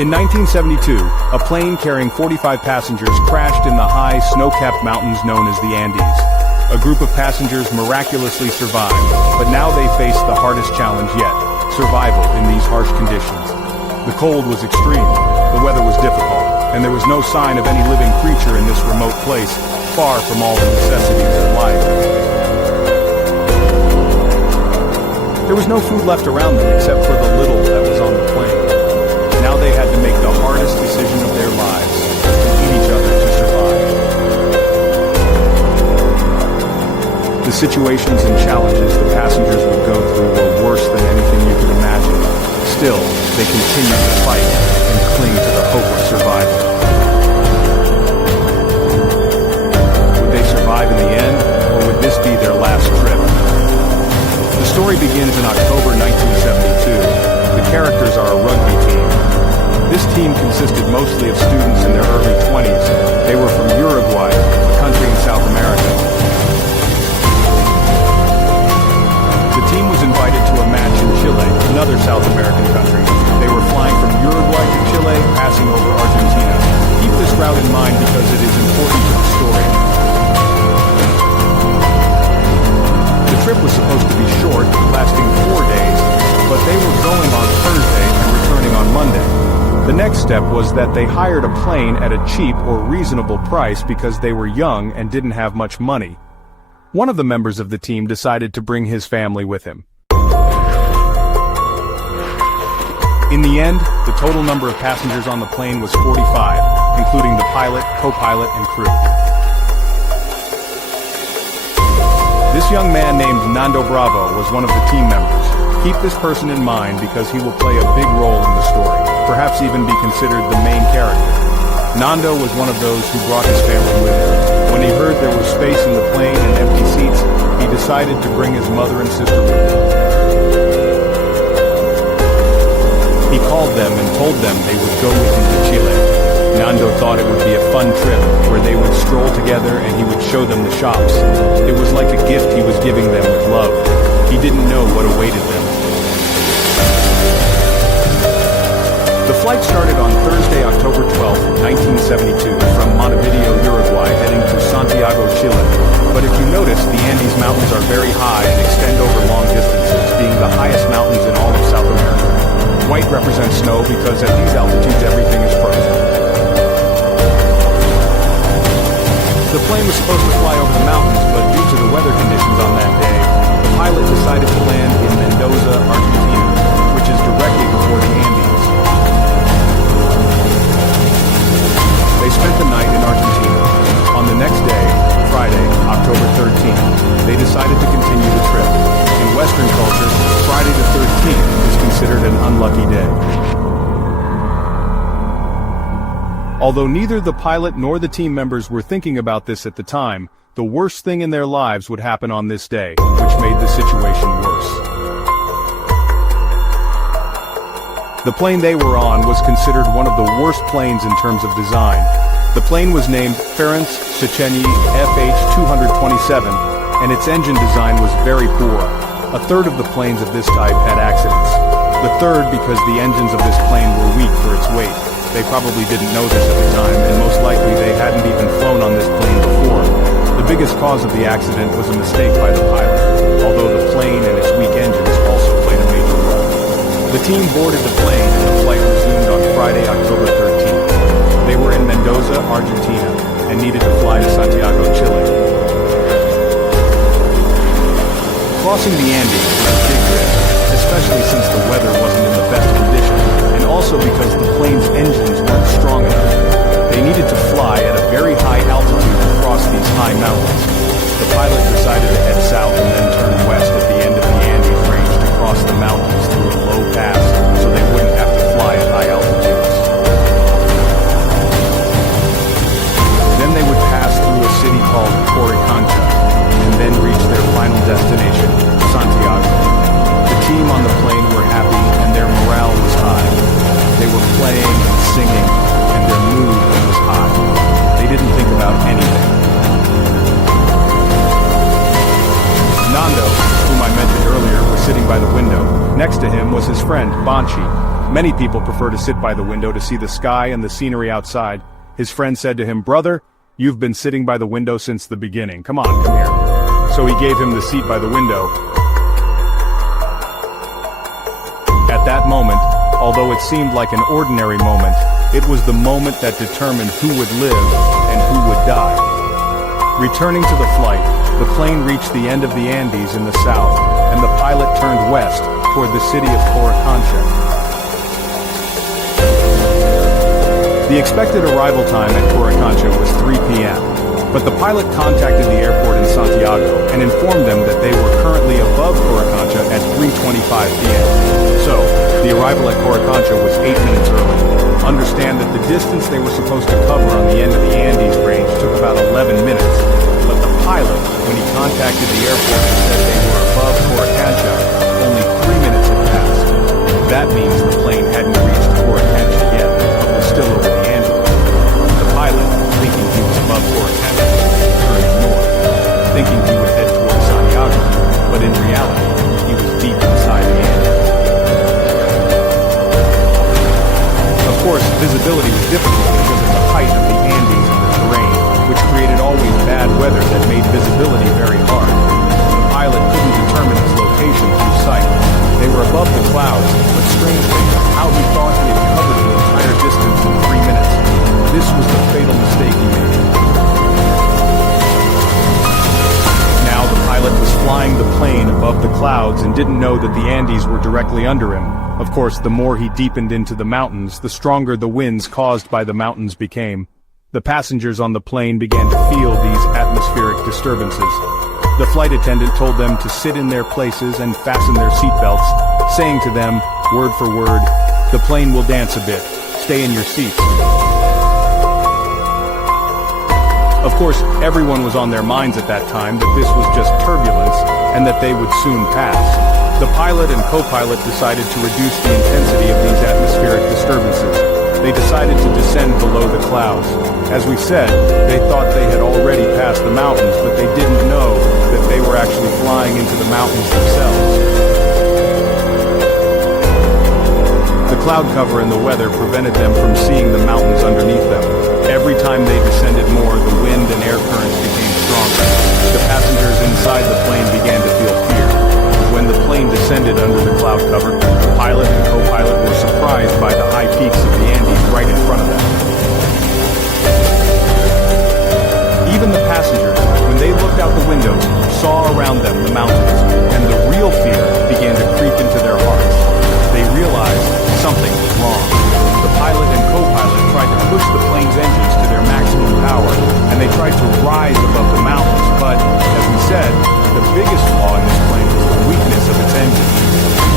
In 1972, a plane carrying 45 passengers crashed in the high, snow-capped mountains known as the Andes. A group of passengers miraculously survived, but now they face the hardest challenge yet: survival in these harsh conditions. The cold was extreme, the weather was difficult, and there was no sign of any living creature in this remote place, far from all the necessities of life. There was no food left around them except for the little that was on the plane. Now they had to make the hardest decision of their lives, to eat each other to survive. The situations and challenges the passengers would go through were worse than anything you could imagine. Still, they continued to fight and cling to the hope of survival. Would they survive in the end, or would this be their last trip? The story begins in October 1972. The characters are a rugby team. This team consisted mostly of students in their early 20s. They were from Uruguay, a country in South America. The team was invited to a match in Chile, another South American country. They were flying from Uruguay to Chile, passing over Argentina. Keep this route in mind because it is important to the story. The trip was supposed to be short, lasting 4 days, but they were going on Thursday and returning on Monday. The next step was that they hired a plane at a cheap or reasonable price because they were young and didn't have much money. One of the members of the team decided to bring his family with him. In the end, the total number of passengers on the plane was 45, including the pilot, co-pilot, and crew. This young man named Nando Bravo was one of the team members. Keep this person in mind because he will play a big role in the story, perhaps even be considered the main character. Nando was one of those who brought his family with him. When he heard there was space in the plane and empty seats, he decided to bring his mother and sister with him. He called them and told them they would go with him to Chile. Nando thought it would be a fun trip, where they would stroll together and he would show them the shops. It was like a gift he was giving them with love. He didn't know what awaited them. The flight started on Thursday, October 12, 1972, from Montevideo, Uruguay, heading to Santiago, Chile. But if you notice, the Andes Mountains are very high and extend over long distances, being the highest mountains in all of South America. White represents snow because at these altitudes everything is frozen. The plane was supposed to fly over the mountains, but due to the weather conditions on that day, the pilot decided to land in Mendoza, Argentina, which is directly before the Andes. They spent the night in Argentina. On the next day, Friday, October 13th, they decided to continue the trip. In Western culture, Friday the 13th is considered an unlucky day. Although neither the pilot nor the team members were thinking about this at the time, the worst thing in their lives would happen on this day, which made the situation worse. The plane they were on was considered one of the worst planes in terms of design. The plane was named Ferenc Széchenyi FH-227, and its engine design was very poor. A third of the planes of this type had accidents. The third because the engines of this plane were weak for its weight. They probably didn't know this at the time, and most likely they hadn't even flown on this plane before. The biggest cause of the accident was a mistake by the pilot, although the plane and its weak engines also played a major role. The team boarded the plane and the flight resumed on Friday, October 13th. They were in Mendoza, Argentina, and needed to fly to Santiago, Chile. Crossing the Andes was a big risk, especially since the weather wasn't in the best condition, and also because the plane's engines weren't strong enough. They needed to fly at a very high altitude to cross these high mountains. The pilot decided to head south and then turn west at the end of the Andes range to cross the mountains through a low pass so they wouldn't have to fly at high altitudes. Then they would pass through a city called Coricancha and then reach their final destination, Santiago. The team on the plane were happy and their morale was high. They were playing and singing and their mood was high. They didn't think about anything. Nando, whom I mentioned earlier, was sitting by the window. Next to him was his friend, Banchi. Many people prefer to sit by the window to see the sky and the scenery outside. His friend said to him, "Brother, you've been sitting by the window since the beginning. Come on, come here." So he gave him the seat by the window. At that moment, although it seemed like an ordinary moment, it was the moment that determined who would live and who would die. Returning to the flight, the plane reached the end of the Andes in the south, and the pilot turned west toward the city of Coricancha. The expected arrival time at Coricancha was 3 p.m., but the pilot contacted the airport in Santiago and informed them that they were currently above Coricancha at 3:25 p.m. So, the arrival at Coricancha was 8 minutes early. Understand that the distance they were supposed to cover on the end of the Andes range took about 11 minutes, but the pilot, when he contacted the airport and said they were above Coricancha, only 3 minutes had passed. That means the plane hadn't reached Coricancha yet, but was still over the Andes. The pilot, thinking he was above Coricancha, turned north, thinking he would head towards Santiago, but in reality, he was deep inside the Andes. Of course, visibility was difficult because of the height of the Andes and the terrain, which created always bad weather that made visibility very hard. The pilot couldn't determine its location through sight. They were above the clouds, but strangely, how he thought he had covered the entire distance in 3 minutes. This was the fatal mistake he made. Now the pilot was flying the plane above the clouds and didn't know that the Andes were directly under him. Of course, the more he deepened into the mountains, the stronger the winds caused by the mountains became. The passengers on the plane began to feel these atmospheric disturbances. The flight attendant told them to sit in their places and fasten their seatbelts, saying to them, word for word, "The plane will dance a bit. Stay in your seats." Of course, everyone was on their minds at that time that this was just turbulence and that they would soon pass. The pilot and co-pilot decided to reduce the intensity of these atmospheric disturbances. They decided to descend below the clouds. As we said, they thought they had already passed the mountains, but they didn't know that they were actually flying into the mountains themselves. The cloud cover and the weather prevented them from seeing the mountains underneath them. Every time they descended more, the wind and air currents became stronger. The passengers inside the plane began to feel fear. When the plane descended under the cloud cover, the pilot and co-pilot were surprised by the high peaks of the Andes right in front of them. Even the passengers, when they looked out the windows, saw around them the mountains, and the real fear began to creep into their hearts. They realized something was wrong. The pilot and co-pilot tried to push the plane's engines to their maximum power, and they tried to rise above the mountains, but, as we said, the biggest flaw in this plane was the weakness of its engine.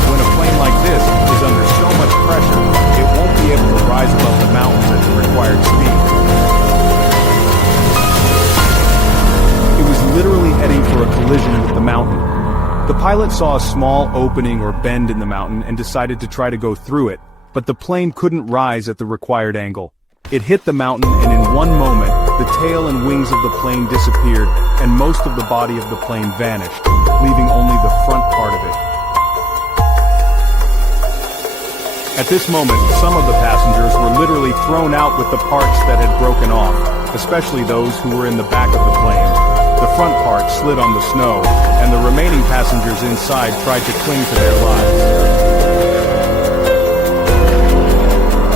When a plane like this is under so much pressure, it won't be able to rise above the mountains at the required speed. It was literally heading for a collision with the mountain. The pilot saw a small opening or bend in the mountain and decided to try to go through it, but the plane couldn't rise at the required angle. It hit the mountain, and in one moment, the tail and wings of the plane disappeared, and most of the body of the plane vanished, leaving only the front part of it. At this moment, some of the passengers were literally thrown out with the parts that had broken off, especially those who were in the back of the plane. The front part slid on the snow, and the remaining passengers inside tried to cling to their lives.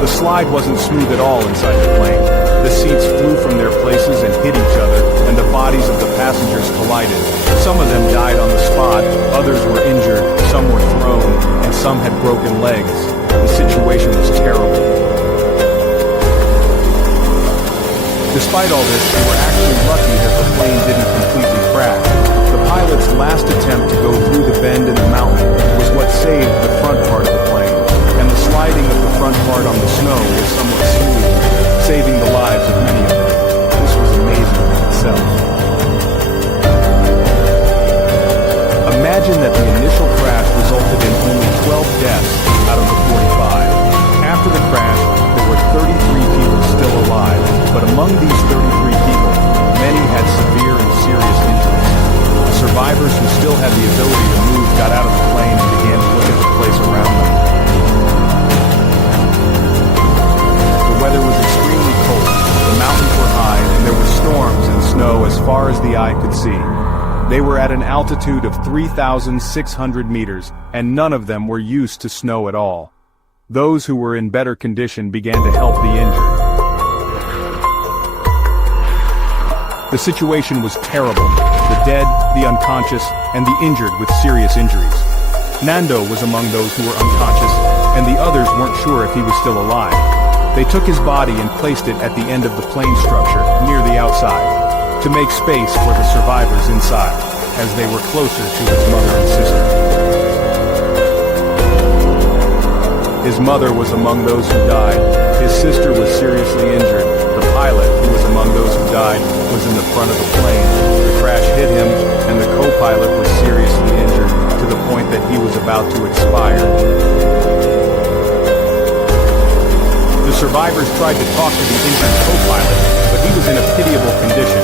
The slide wasn't smooth at all inside the plane. The seats flew from their places and hit each other, and the bodies of the passengers collided. Some of them died on the spot, others were injured, some were thrown, and some had broken legs. The situation was terrible. Despite all this, they were actually lucky that the plane didn't completely crash. The pilot's last attempt to go through the bend in the mountain was what saved the front part of the plane, and the sliding of the front part on the snow was somewhat smooth, saving the lives of many of them. This was amazing in itself. Imagine that the initial crash resulted in only 12 deaths out of the 45. After the crash, there were 33 people still alive, but among these 33 people, many had severe and serious injuries. The survivors who still had the ability to move got out of the plane and began to look at the place around them. They were at an altitude of 3,600 meters, and none of them were used to snow at all. Those who were in better condition began to help the injured. The situation was terrible: the dead, the unconscious, and the injured with serious injuries. Nando was among those who were unconscious, and the others weren't sure if he was still alive. They took his body and placed it at the end of the plane structure, near the outside, to make space for the survivors inside, as they were closer to his mother and sister. His mother was among those who died. His sister was seriously injured. The pilot, who was among those who died, was in the front of the plane. The crash hit him, and the co-pilot was seriously injured, to the point that he was about to expire. The survivors tried to talk to the injured co-pilot, but he was in a pitiable condition.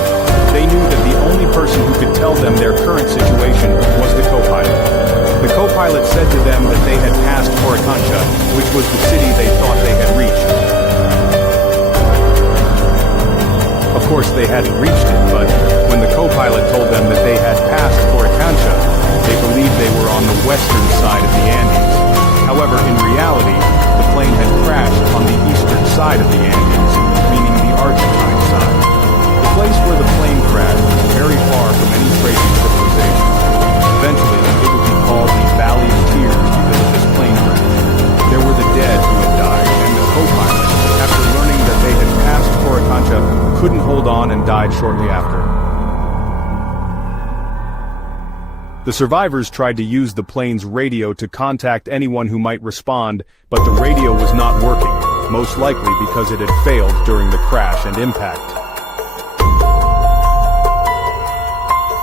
They knew that the only person who could tell them their current situation was the co-pilot. The co-pilot said to them that they had passed Coricancha, which was the city they thought they had reached. Of course, they hadn't reached it, but when the co-pilot told them that they had passed Coricancha, they believed they were on the western side of the Andes. However, in reality, the plane had crashed on the eastern side of the Andes, meaning the Argentine side. The place where the plane crashed was very far from any trading civilization. Eventually, it would be called the Valley of Tears because of this plane crash. There were the dead who had died, and the co-pilot, after learning that they had passed Coricancha, couldn't hold on and died shortly after. The survivors tried to use the plane's radio to contact anyone who might respond, but the radio was not working, most likely because it had failed during the crash and impact.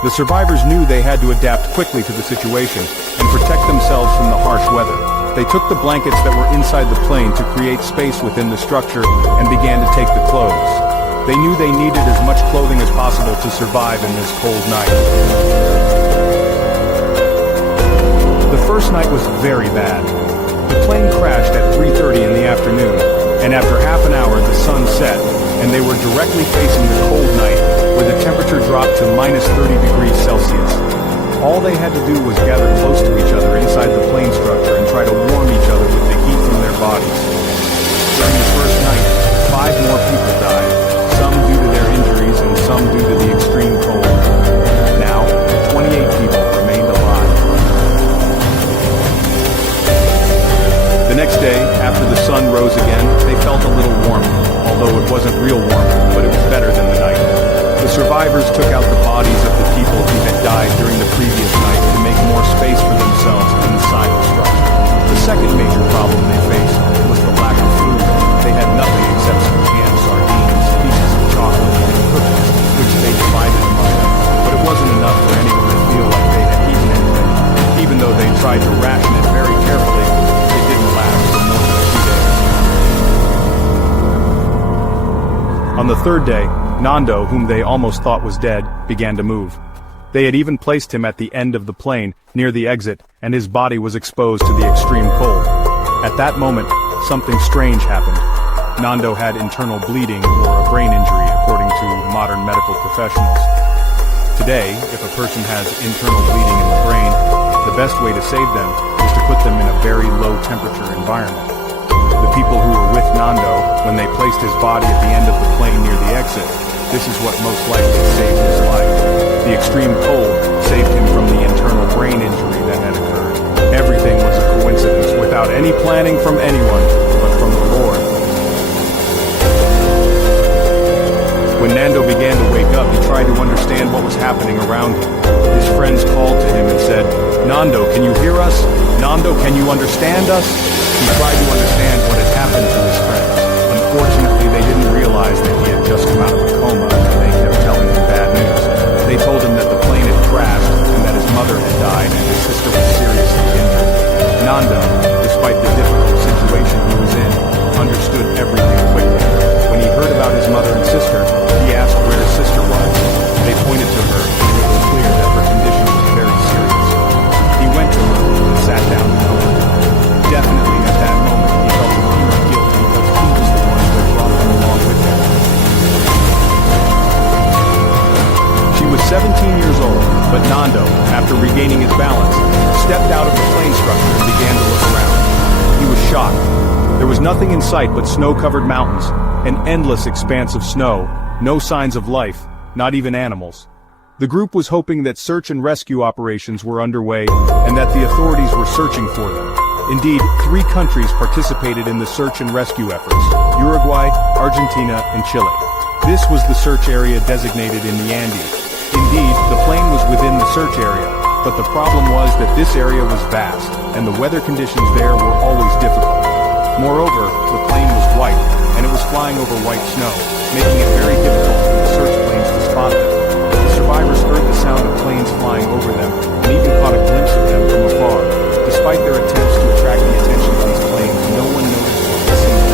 The survivors knew they had to adapt quickly to the situation and protect themselves from the harsh weather. They took the blankets that were inside the plane to create space within the structure and began to take the clothes. They knew they needed as much clothing as possible to survive in this cold night. The first night was very bad. The plane crashed at 3:30 in the afternoon, and after half an hour the sun set, and they were directly facing the cold night, where the temperature dropped to minus 30 degrees Celsius. All they had to do was gather close to each other inside the plane structure and try to warm each other with the heat from their bodies. During the first night, 5 more people died, some due to their injuries and some due to the extreme cold. Now, 28 people remained alive. The next day, after the sun rose again, they felt a little warm, although it wasn't real warm, but it was better than the night. The survivors took out the bodies of the people who had died during the previous night to make more space for themselves inside the structure. The second major problem they faced was the lack of food. They had nothing except some canned sardines, pieces of chocolate, and cookies, which they divided among them, but it wasn't enough for anyone to feel like they had eaten anything. Even though they tried to ration it very carefully, it didn't last for more than 2 days. On the third day, Nando, whom they almost thought was dead, began to move. They had even placed him at the end of the plane, near the exit, and his body was exposed to the extreme cold. At that moment, something strange happened. Nando had internal bleeding or a brain injury, according to modern medical professionals. Today, if a person has internal bleeding in the brain, the best way to save them is to put them in a very low temperature environment. The people who were with Nando, when they placed his body at the end of the plane near the exit, this is what most likely saved his life. The extreme cold saved him from the internal brain injury that had occurred. Everything was a coincidence, without any planning from anyone, but from the Lord. When Nando began to wake up, he tried to understand what was happening around him. His friends called to him and said, "Nando, can you hear us? Nando, can you understand us?" He tried to understand what had happened to his friends. Unfortunately, they didn't realize that he had just come out of a coma, and they kept telling him bad news. They told him that the plane had crashed, and that his mother had died, and his sister was seriously injured. Nando, despite the difficult situation he was in, understood everything quickly. When he heard about his mother and sister, he asked where his sister was. They pointed to her, and it was clear that her condition was very serious. He went to her and sat down to help her. Definitely at that moment he felt a huge guilt because he was the one who had brought them along with him. She was 17 years old, but not nothing in sight but snow-covered mountains, an endless expanse of snow, no signs of life, not even animals. The group was hoping that search and rescue operations were underway and that the authorities were searching for them. Indeed, 3 countries participated in the search and rescue efforts: Uruguay, Argentina, and Chile. This was the search area designated in the Andes. Indeed, the plane was within the search area, but the problem was that this area was vast, and the weather conditions there were always difficult. Moreover, the plane was white, and it was flying over white snow, making it very difficult for the search planes to spot them. The survivors heard the sound of planes flying over them, and even caught a glimpse of them from afar. Despite their attempts to attract the attention of these planes, no one noticed what was seen.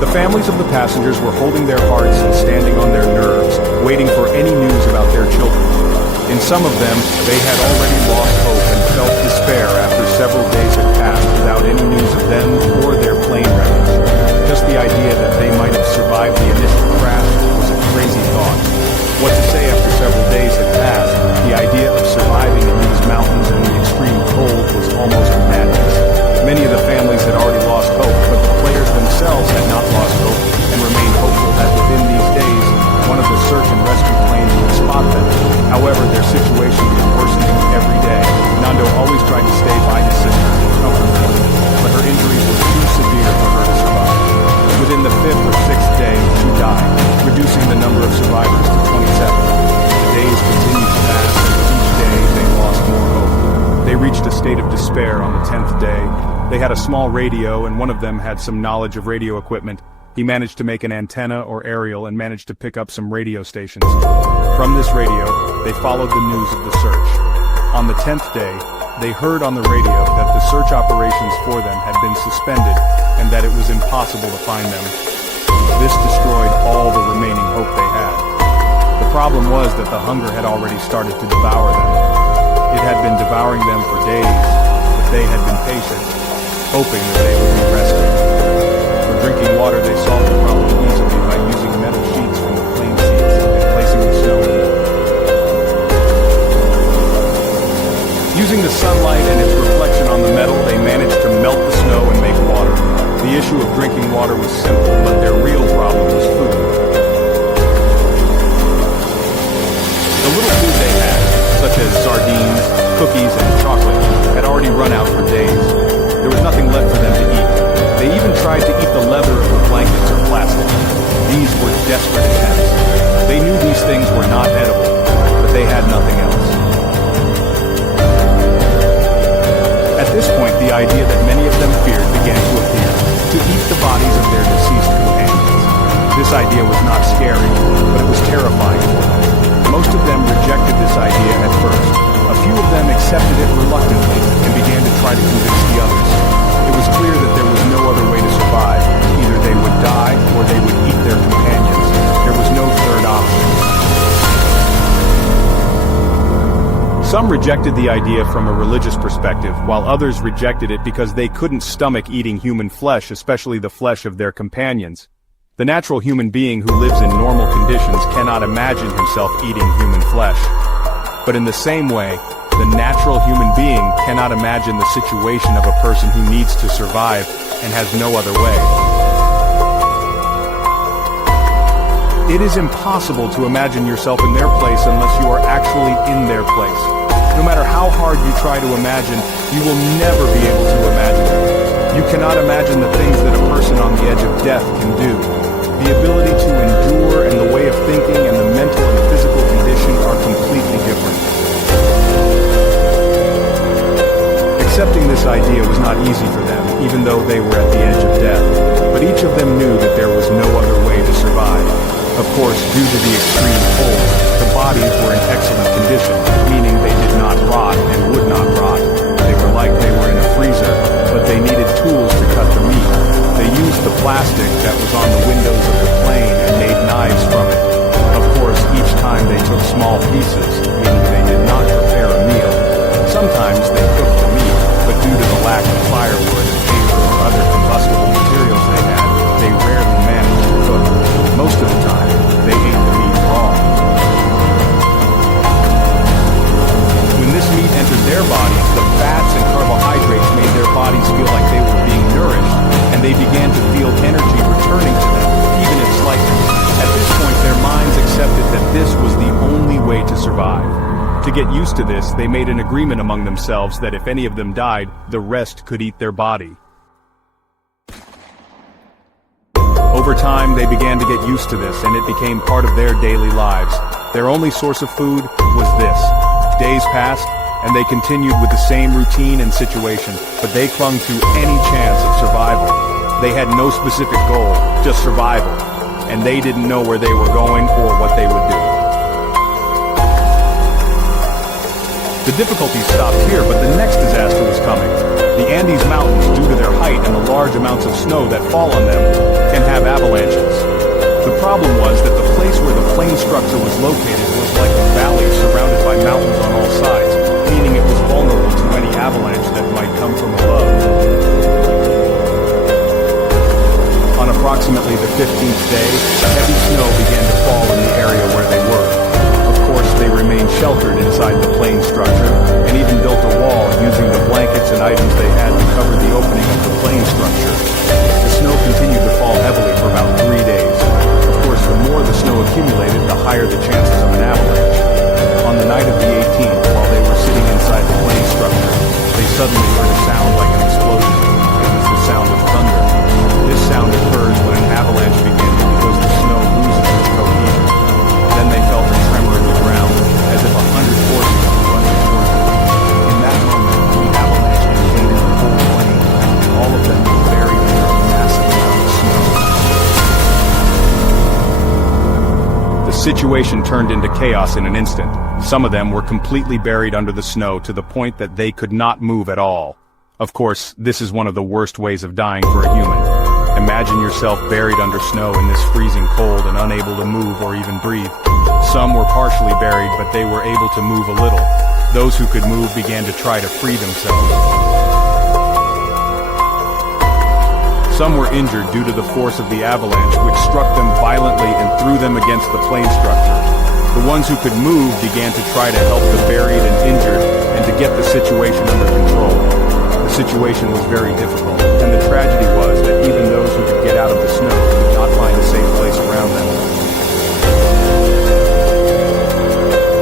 The families of the passengers were holding their hearts and standing on their nerves, waiting for any news about their children. In some of them, they had already lost hope and felt despair after several days had passed without any news of them or their plane wreckage. Just the idea that they might have survived the initial crash was a crazy thought. What to say after several days had passed, the idea of surviving in these mountains and the extreme cold was almost madness. Many of the families had already lost hope, but the players themselves had not lost hope and remained hopeful that within these days, one of the search and rescue planes would spot them. However, their situation was worsening every day. Nando always tried to stay by his sister and comfort her, but her injuries were too severe for her to survive. Within the 5th or 6th day, she died, reducing the number of survivors to 27. The days continued to pass, and with each day they lost more hope. They reached a state of despair on the 10th day. They had a small radio, and one of them had some knowledge of radio equipment. He managed to make an antenna or aerial and managed to pick up some radio stations. From this radio, they followed the news of the search. On the 10th day, they heard on the radio that the search operations for them had been suspended and that it was impossible to find them. This destroyed all the remaining hope they had. The problem was that the hunger had already started to devour them. It had been devouring them for days, but they had been patient, hoping that they would be rescued. For drinking water, they solved the problem easily by using metal sheets from the plane seats and placing the snow in them. Using the sunlight and its reflection on the metal, they managed to melt the snow and make water. The issue of drinking water was simple, but their real problem was food. The little food they had, such as sardines, cookies, and chocolate, had already run out for days. There was nothing left for them to eat. They even tried to eat the leather of the blankets or plastic. These were desperate attempts. They knew these things were not edible, but they had nothing else. At this point, the idea that many of them feared began to appear, to eat the bodies of their deceased companions. This idea was not scary, but it was terrifying for them. Most of them rejected this idea at first. A few of them accepted it reluctantly and began to try to convince the others. It was clear that there was no other way to survive. Either they would die or they would eat their companions. There was no third option. Some rejected the idea from a religious perspective, while others rejected it because they couldn't stomach eating human flesh, especially the flesh of their companions. The natural human being who lives in normal conditions cannot imagine himself eating human flesh. But in the same way, the natural human being cannot imagine the situation of a person who needs to survive and has no other way. It is impossible to imagine yourself in their place unless you are actually in their place. No matter how hard you try to imagine, you will never be able to imagine it. You cannot imagine the things that a person on the edge of death can do. The ability to endure and the way of thinking and the mental and physical condition are completely different. Accepting this idea was not easy for them, even though they were at the edge of death. But each of them knew that there was no other way to survive. Of course, due to the extreme cold, the bodies were in excellent condition, meaning they did not rot and would not rot. They were like they were in a freezer, but they needed tools to cut the meat. They used the plastic that was on the windows of the plane and made knives from it. Of course, each time they took small pieces, meaning they did not prepare a meal. Sometimes they cooked the meat, but due to the lack of firewood and paper or other combustible materials they had, they rarely managed to cook. Most of the time, they ate the meat raw. When this meat entered their bodies, the fats and carbohydrates made their bodies survive. To get used to this, they made an agreement among themselves that if any of them died, the rest could eat their body. Over time, they began to get used to this, and it became part of their daily lives. Their only source of food was this. Days passed, and they continued with the same routine and situation, but they clung to any chance of survival. They had no specific goal, just survival, and they didn't know where they were going or what they would do. The difficulties stopped here, but the next disaster was coming. The Andes Mountains, due to their height and the large amounts of snow that fall on them, can have avalanches. The problem was that the place where the plane structure was located was like a valley surrounded by mountains on all sides, meaning it was vulnerable to any avalanche that might come from above. On approximately the 15th day, heavy snow began to fall in the area where they were. Of course, they remained sheltered inside the plane structure, and even built a wall using the blankets and items they had to cover the opening of the plane structure. The snow continued to fall heavily for about 3 days. Of course, the more the snow accumulated, the higher the chances of an avalanche. On the night of the 18th, while they were sitting inside the plane structure, they suddenly heard a sound like an explosion. It was the sound of thunder. This sound occurs when an avalanche begins because the snow loses its cohesion. Then they felt a tremor in the ground, as if 100 forces were running towards them. In that moment, the avalanche invaded the whole plane, and all of them were buried under a massive amount of snow. The situation turned into chaos in an instant. Some of them were completely buried under the snow to the point that they could not move at all. Of course, this is one of the worst ways of dying for a human. Imagine yourself buried under snow in this freezing cold and unable to move or even breathe. Some were partially buried, but they were able to move a little. Those who could move began to try to free themselves. Some were injured due to the force of the avalanche, which struck them violently and threw them against the plane structure. The ones who could move began to try to help the buried and injured and to get the situation under control. The situation was very difficult, and the tragedy was that even those who could get out of the snow could not find a safe place around them.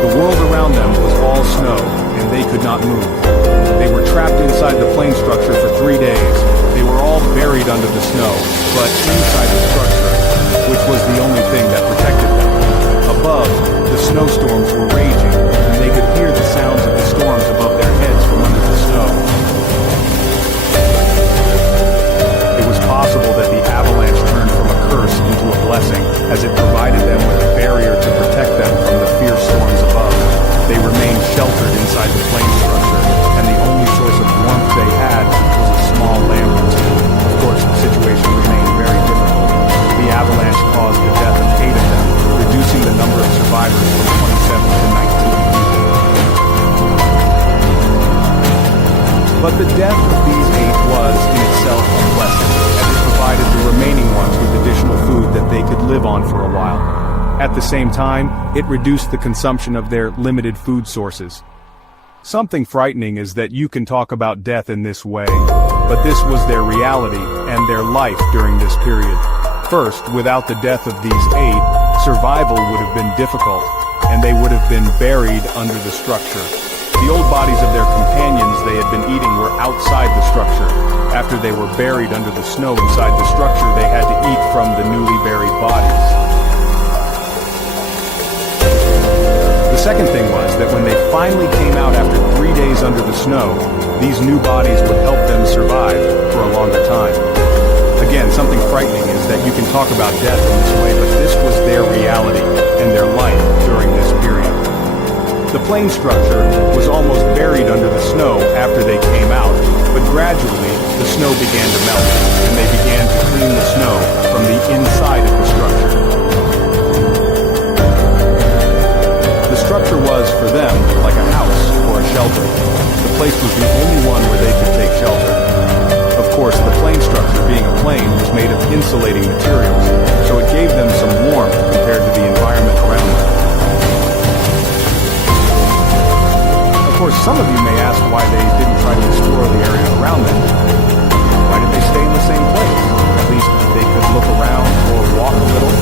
The world around them was all snow, and they could not move. They were trapped inside the plane structure for 3 days. They were all buried under the snow, but inside the structure, which was the only thing that protected them. Above, the snowstorms were raging, and they could hear the sounds of the storms above their heads from under the snow. It was possible that the avalanche turned from a curse into a blessing, as it provided them with a barrier to protect them from the fierce storms above. They remained sheltered inside the plane structure, and the only source of warmth they had was a small lamp or two. Of course, the situation remained very difficult. The avalanche caused the death of 8 of them, reducing the number of survivors from 27 to 19 people. But the death of these 8 was, in itself, a blessing, as it provided the remaining ones with additional food that they could live on for a while. At the same time, it reduced the consumption of their limited food sources. Something frightening is that you can talk about death in this way, but this was their reality and their life during this period. First, without the death of these 8, survival would have been difficult, and they would have been buried under the structure. The old bodies of their companions they had been eating were outside the structure. After they were buried under the snow inside the structure, they had to eat from the newly buried bodies. The second thing was that when they finally came out after 3 days under the snow, these new bodies would help them survive for a longer time. Again, something frightening is that you can talk about death in this way, but this was their reality and their life during this period. The plane structure was almost buried under the snow after they came out, but gradually the snow began to melt, and they began to clean the snow from the inside of the structure. The structure was, for them, like a house or a shelter. The place was the only one where they could take shelter. Of course, the plane structure, being a plane, was made of insulating materials, so it gave them some warmth compared to the environment around them. Of course, some of you may ask why they didn't try to explore the area around them. Why did they stay in the same place? At least they could look around or walk a little.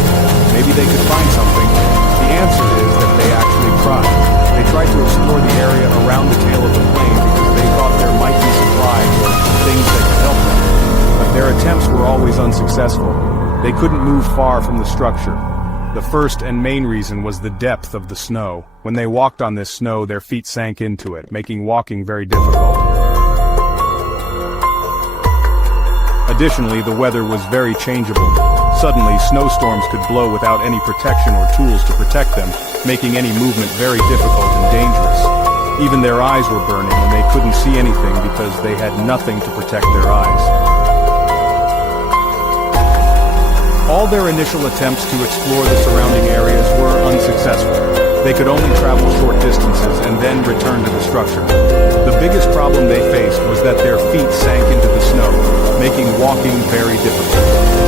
Maybe they could find something. The answer is that they actually tried. They tried to explore the area around the tail of the plane because they thought there might be supplies or things that could help them. But their attempts were always unsuccessful. They couldn't move far from the structure. The first and main reason was the depth of the snow. When they walked on this snow, their feet sank into it, making walking very difficult. Additionally, the weather was very changeable. Suddenly, snowstorms could blow without any protection or tools to protect them, making any movement very difficult and dangerous. Even their eyes were burning and they couldn't see anything because they had nothing to protect their eyes. All their initial attempts to explore the surrounding areas were unsuccessful. They could only travel short distances and then return to the structure. The biggest problem they faced was that their feet sank into the snow, making walking very difficult.